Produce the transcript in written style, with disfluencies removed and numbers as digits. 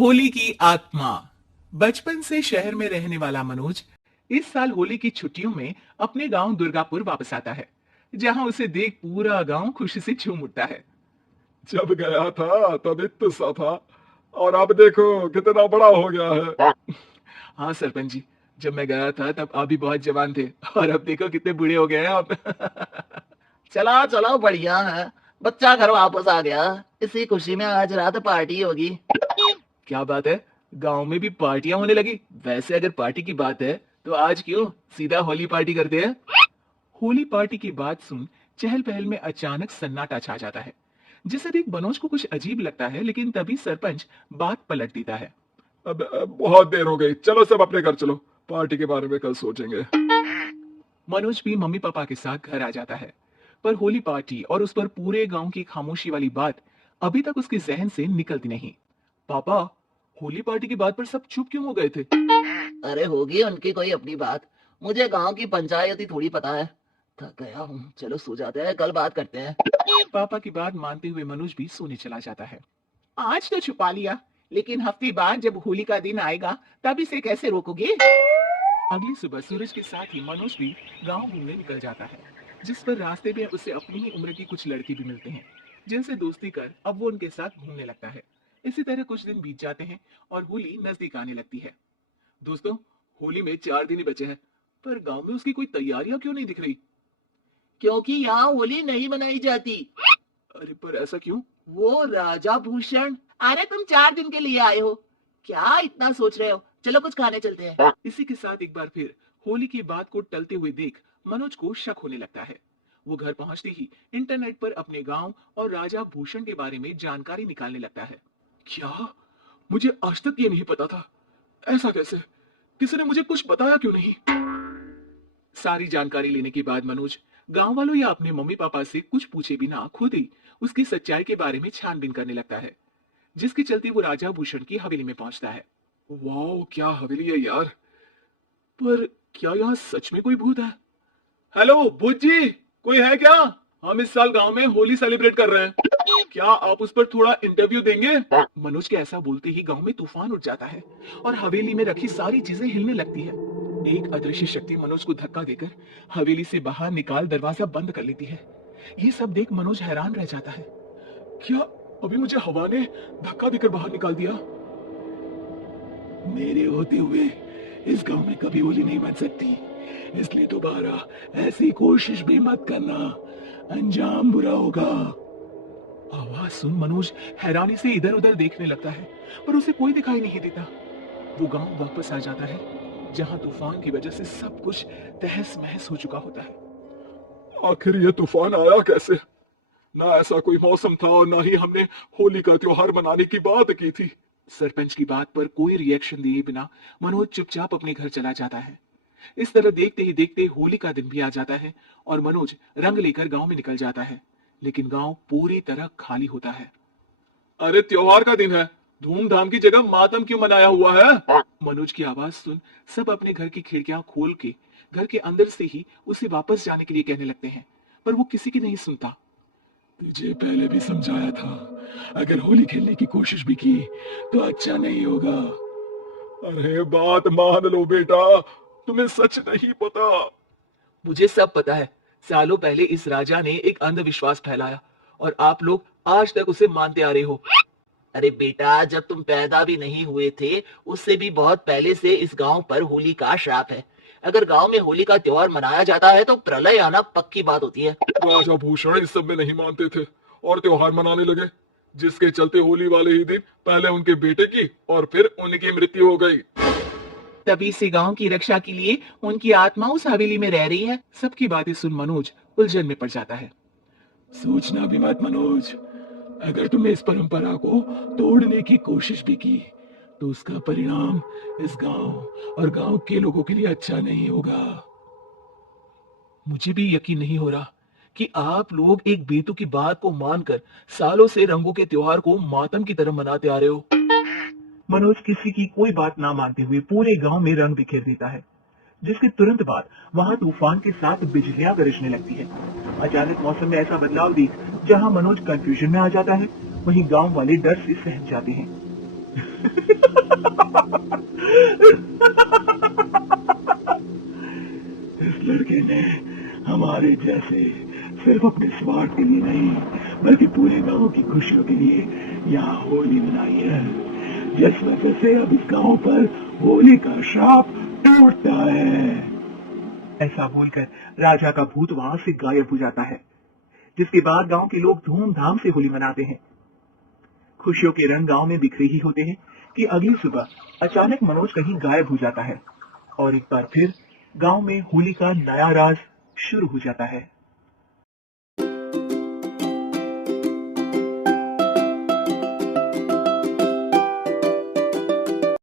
होली की आत्मा। बचपन से शहर में रहने वाला मनोज इस साल होली की छुट्टियों में अपने गांव दुर्गापुर वापस आता है, जहां उसे देख पूरा गांव खुशी से झूम उठता है। जब गया था तब इतना सा था और अब देखो कितना बड़ा हो गया है। हाँ सरपंच जी, जब मैं गया था तब आप भी बहुत जवान थे और अब देखो कितने बूढ़े हो गए हैं आप। चला चलो बढ़िया है। बच्चा घर वापस आ गया। इसी खुशी में आज रात पार्टी होगी। क्या बात है, गांव में भी पार्टियां होने लगी। वैसे अगर पार्टी की बात है तो आज क्यों सीधा होली पार्टी करते हैं। होली पार्टी की बात सुन चहल पहल में अचानक सन्नाटा छा जाता है, जिसे देख मनोज को कुछ अजीब लगता है, लेकिन तभी सरपंच बात पलट देता है। अब बहुत देर हो गई, चलो सब अपने घर चलो, पार्टी के बारे में कल सोचेंगे। मनोज भी मम्मी पापा के साथ घर आ जाता है, पर होली पार्टी और उस पर पूरे गांव की खामोशी वाली बात अभी तक उसके जहन से निकलती नहीं। पापा, होली पार्टी की बात पर सब चुप क्यों हो गए थे। अरे होगी उनकी कोई अपनी बात। मुझे गांव की पंचायत ही थोड़ी पता है। थक गया हूँ, चलो सो जाते हैं, कल बात करते हैं। पापा की बात मानते हुए मनोज भी सोने चला जाता है। आज तो छुपा लिया, लेकिन हफ्ते बाद जब होली का दिन आएगा तब इसे कैसे रोकोगे। अगली सुबह सूरज के साथ ही मनोज भी गांव घूमने निकल जाता है, जिस पर रास्ते में उसे अपनी ही उम्र की कुछ लड़के भी मिलते हैं, जिनसे दोस्ती कर अब वो उनके साथ घूमने लगता है। इसी तरह कुछ दिन बीत जाते हैं और होली नजदीक आने लगती है। दोस्तों, होली में 4 दिन ही बचे हैं, पर गांव में उसकी कोई तैयारियां क्यों नहीं दिख रही। क्योंकि यहाँ होली नहीं मनाई जाती। अरे पर ऐसा क्यों। वो राजा भूषण। अरे तुम 4 दिन के लिए आए हो, क्या इतना सोच रहे हो। चलो कुछ खाने चलते हैं। इसी के साथ एक बार फिर होली की बात को टलते हुए देख मनोज को शक होने लगता है। वो घर पहुंचते ही इंटरनेट पर अपने गांव और राजा भूषण के बारे में जानकारी निकालने लगता है। क्या, मुझे आज तक ये नहीं पता था। ऐसा कैसे, किसी ने मुझे कुछ बताया क्यों नहीं। सारी जानकारी लेने के बाद मनोज गांव वालों या अपने मम्मी पापा से कुछ पूछे बिना खुद ही उसकी सच्चाई के बारे में छानबीन करने लगता है, जिसके चलते वो राजा भूषण की हवेली में पहुंचता है। वाह, क्या हवेली है यार। पर क्या यहाँ सच में कोई भूत है। हेलो भूत जी, कोई है क्या। हम इस साल गांव में होली सेलिब्रेट कर रहे हैं, क्या आप उस पर थोड़ा इंटरव्यू देंगे। मनोज के ऐसा बोलते ही गांव में तूफान उठ जाता है और हवेली में रखी सारी चीजें हिलने लगती है। एक अदृश्य शक्ति मनोज को धक्का देकर हवेली से बाहर निकाल दरवाजा बंद कर लेती है। ये सब देख मनोज हैरान रह जाता है। क्या अभी मुझे हवा ने धक्का देकर बाहर निकाल दिया। मेरे होते हुए इस गांव में कभी होली नहीं बन सकती, इसलिए दोबारा ऐसी कोशिश भी मत करना, अंजाम बुरा होगा। आवाज सुन मनोज हैरानी से इधर उधर देखने लगता है, पर उसे कोई दिखाई नहीं देता। वो गांव वापस आ जाता है, जहां तूफान की वजह से सब कुछ तहस महस हो चुका होता है। आखिर ये तूफान आया कैसे। ना ऐसा कोई मौसम था और ना ही हमने होली का त्योहार मनाने की बात की थी। सरपंच की बात पर कोई रिएक्शन दिए बिना मनोज चुपचाप अपने घर चला जाता है। इस तरह देखते ही देखते होली का दिन भी आ जाता है और मनोज रंग लेकर गांव में निकल जाता है, लेकिन गांव पूरी तरह खाली होता है। अरे त्योहार का दिन है, धूमधाम की जगह मातम क्यों मनाया हुआ है। मनोज की आवाज सुन सब अपने घर की खिड़कियां खोल के घर के अंदर से ही उसे वापस जाने के लिए कहने लगते हैं, पर वो किसी की नहीं सुनता। तुझे पहले भी समझाया था, अगर होली खेलने की कोशिश भी की तो अच्छा नहीं होगा। अरे बात मान लो बेटा, तुम्हें सच नहीं पता। मुझे सब पता है। सालों पहले इस राजा ने एक अंधविश्वास फैलाया और आप लोग आज तक उसे मानते आ रहे हो। अरे बेटा, जब तुम पैदा भी नहीं हुए थे उससे भी बहुत पहले से इस गांव पर होली का श्राप है। अगर गांव में होली का त्योहार मनाया जाता है तो प्रलय आना पक्की बात होती है। राजा भूषण इस सब में नहीं मानते थे और त्योहार मनाने लगे, जिसके चलते होली वाले ही दिन पहले उनके बेटे की और फिर उनकी मृत्यु हो गई। तभी से गांव की रक्षा के लिए उनकी आत्मा उस हवेली में रह रही है। सबकी बातें सुन मनोज उलझन में पड़ जाता है। सोचना भी मत मनोज, अगर तुमने इस परंपरा को तोड़ने की कोशिश भी की तो उसका परिणाम इस गांव और गांव के लोगों के लिए अच्छा नहीं होगा। मुझे भी यकीन नहीं हो रहा कि आप लोग एक बेतु की बात को मानकर सालों से रंगों के त्योहार को मातम की तरह मनाते आ रहे हो। मनोज किसी की कोई बात ना मानते हुए पूरे गांव में रंग बिखेर देता है, जिसके तुरंत बाद वहां तूफान के साथ बिजलियां गरजने लगती है। अचानक मौसम में ऐसा बदलाव देख जहां मनोज कंफ्यूजन में आ जाता है, वहीं गांव वाले डर से सहम जाते हैं। इस लड़के ने हमारे जैसे सिर्फ अपने स्वार्थ के लिए नहीं बल्कि पूरे गांव की खुशियों के लिए यहाँ होली मनाई है, जिस वजह से अब इस गांव पर होली का श्राप टूटता है। ऐसा बोलकर राजा का भूत वहां से गायब हो जाता है, जिसके बाद गांव के लोग धूमधाम से होली मनाते हैं। खुशियों के रंग गांव में बिखरे ही होते हैं कि अगली सुबह अचानक मनोज कहीं गायब हो जाता है और एक बार फिर गांव में होली का नया राज शुरू हो जाता है।